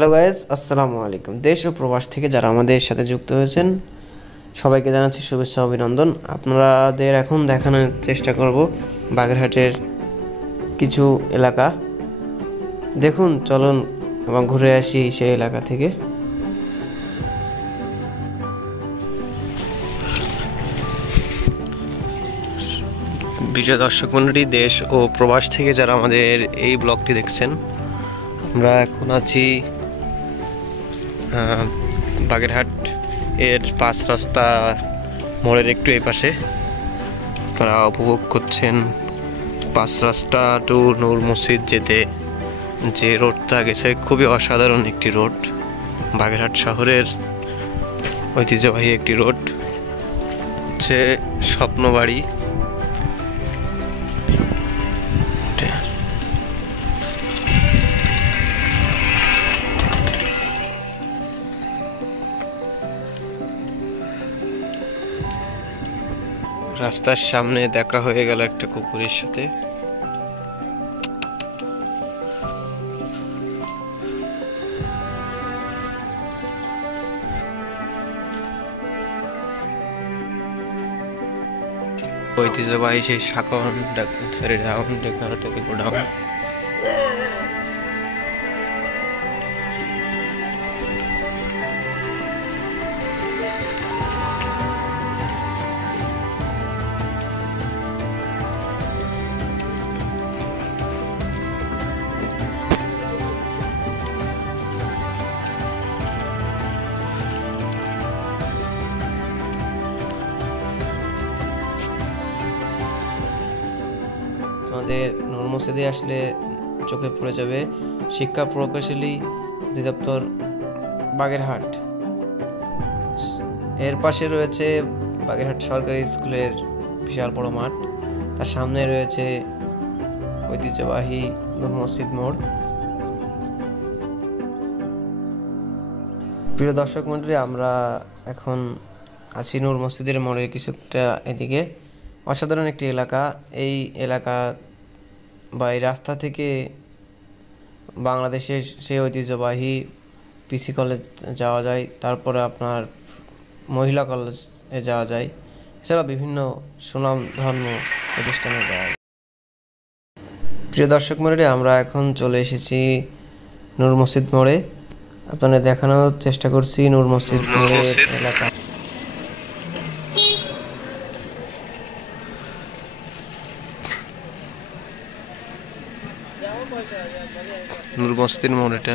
Hello guys, আসসালামু আলাইকুম। দেশ ও প্রবাস থেকে যারা আমাদের সাথে যুক্ত হয়েছেন সবাইকে জানাচ্ছি শুভেচ্ছা অভিনন্দন। আপনাদের এখন দেখানোর চেষ্টা করব বাগেরহাটের কিছু এলাকা। দেখুন, চলুন এবং ঘুরে আসি সেই এলাকা থেকে। প্রিয় দর্শক মণ্ডলী, দেশ ও প্রবাস থেকে যারা আমাদের এই ব্লগটি দেখছেন, আমরা এখন আছি বাগেরহাট এর 5 রাস্তা মোড়ের একটু এই পাশে। আপনারা উপভোগ করছেন 5 রাস্তা টু নূর মসজিদ যেতে যে রোডটা গেছে, খুবই অসাধারণ একটি রোড। বাগেরহাট শহরের ঐতিহ্যবাহী একটি রোড, হচ্ছে স্বপ্নবাড়ি। রাস্তার সামনে দেখা হয়ে গেল একটা কুকুরের সাথে। ঐতিহ্যবাহী সেই রাউন্ড গোডাউন। আমাদের নূর মসজিদে আসলে চোখে পড়ে যাবে শিক্ষা প্রকৌশলী অধিদপ্তর বাগেরহাট। এর পাশে রয়েছে বাগেরহাট সরকারি স্কুলের বিশাল বড় মাঠ, তার সামনে রয়েছে ঐতিহ্যবাহী নূর মসজিদ মোড়। প্রিয় দর্শক মণ্ডলী, আমরা এখন আছি নূর মসজিদের মোড়ের কিছুটা এদিকে। অসাধারণ একটি এলাকা। এই এলাকা বা এই রাস্তা থেকে বাংলাদেশের সেই ঐতিহ্যবাহী পিসি কলেজ যাওয়া যায়, তারপরে আপনার মহিলা কলেজে যাওয়া যায়, এছাড়া বিভিন্ন সুনামধন্য প্রতিষ্ঠানে যাওয়া যায়। প্রিয় দর্শক মণ্ডলী, আমরা এখন চলে এসেছি নূর মসজিদ মোড়ে। আপনাদের দেখানোর চেষ্টা করছি নূর মসজিদ মোড়ের এলাকা। নূর মসজিদ মোড় এটা।